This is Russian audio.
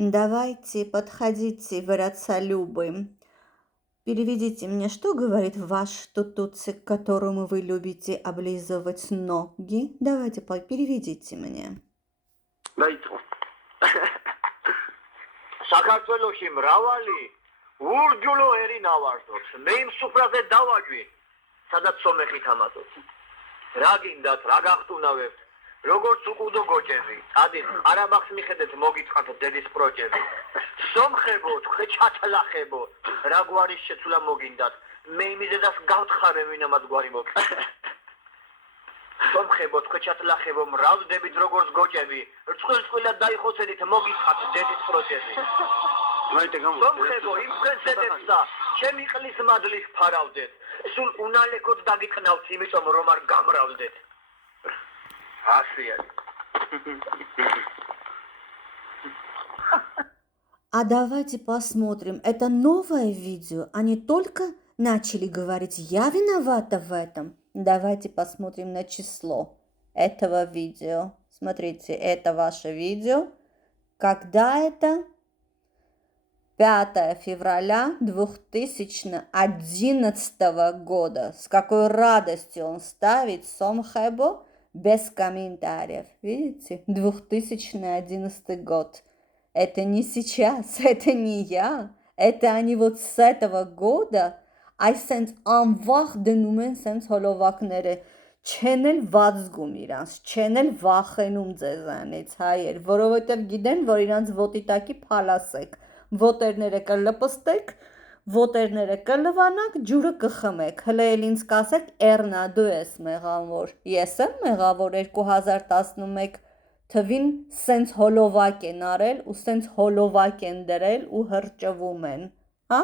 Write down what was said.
Давайте, подходите, братцалюбы. Переведите мне, что говорит ваш тутуцик, которому вы любите облизывать ноги? Давайте, переведите мне. Დაიწყო. საქართველოში მრავალი ურჯულო ერი ნავარდობს. მე იმ სუფრაზე დავაჯვი, სადაც სომეხით ამატოთ. რა გინდათ, რა გახტუნავებთ? როგორც უკუდო გოჭები, ადი ყარაბაღს მიხედეთ მოგიწყათ დედის პროჭები. სომხებო, თქვენ ჩათლახებო, რა გვარის შეცვლა მოგინდათ? მე იმიზედას გავთხარე ვინ ამათ გვარი მოგხდა. სომხებო, თქვენ ჩათლახებო, მრავლდებით როგორც გოჭები, რწყვილად დაიხოცენით მოგიწყათ დედის პროჭები. სომხებო, იმ თქვენსედებსა, ჩემი ყლის მადლით ფარავდეთ. სულ უნალეკოდ დაგიწყნავთ, იმიტომ რომ არ გამრავლდეთ. А давайте посмотрим, это новое видео, они только начали говорить, я виновата в этом. Давайте посмотрим на число этого видео. Смотрите, это ваше видео. Когда это? 5 февраля 2011 года. С какой радостью он ставит Сомхебо без комментариев. Видите? 2011 год. Это не сейчас, это не я. Это они вот с этого года. Այսենց անվախ դնում են սենց հոլովակները, չեն էլ վազգում իրանց, չեն էլ վախենում ձեզանից հայեր, որովհետև գիտեն, որ իրանց ոտի տակի փալասեք, ոտերները կլպստեք, ոտերները կլվանաք, ջուրը կխմեք, հլը էլ ինձ կասեք, Էրնա, դու ես մեղավոր, ես եմ մեղավոր 2011 թվին սենց հոլովակ են արել ու սենց հոլովակ են դրել ու հրճվում են, հա?